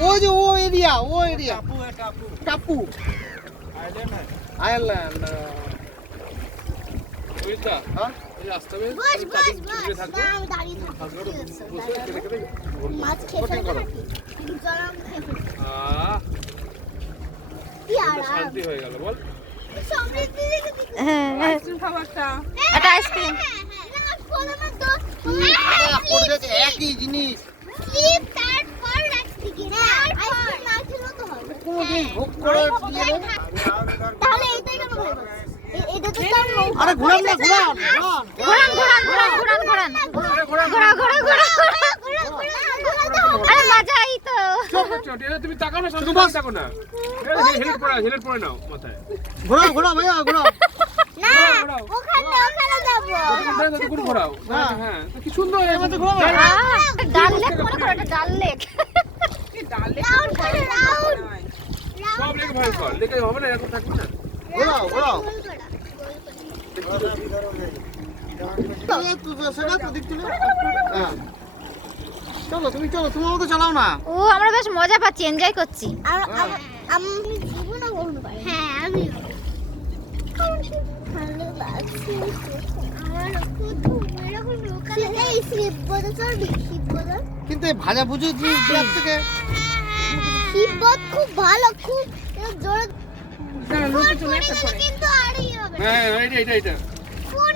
ও যে ও এরিয়া ও এরিয়া টাপু আয়ারল্যান্ড শান্তি হয়ে গেল বল। একটা আইসক্রিম। একই জিনিস। তাহলে কেন। আরে ঘুরান না ঘুরান ঘুরান ঘোরান ঘোরান ঘোরান ঘোরান ঘোরান ঘোরা ঘোরা ঘোরা ঘোরা, ঘোরা, ঘোরাতে আরে মজা তো চোখ চোখ এটা তুমি তাকাও না শুধু বাস। তাকাও না হেলমেট পরে হেলমেট পরে নাও মাথায় ঘোরাও ঘোরাও ভাইয়া ঘোরাও না, ওখানে ওখানে যাব। ঘোরাও ততক্ষণ ঘোরাও হ্যাঁ। হ্যাঁ কি সুন্দর ঘোরাও ডাল লেক মনে করো ডাল লেক কি ডালে রাউন্ড কর হবে না এরকম থাকবে না। ঘোরাও ঘোরাও। হ্যাঁ চলো তুমি চলো তোমার মতো চালাও না। ও আমরা বেশ মজা পাচ্ছি এনজয় করছি। আমি জীবনে পারি হ্যাঁ ভালো লাগছে আমার বোধ কিন্তু এই ভাজা ভুজি জিনিস থেকে শিব খুব ভালো খুব চলে পারে। হ্যাঁ এটা এটা এটা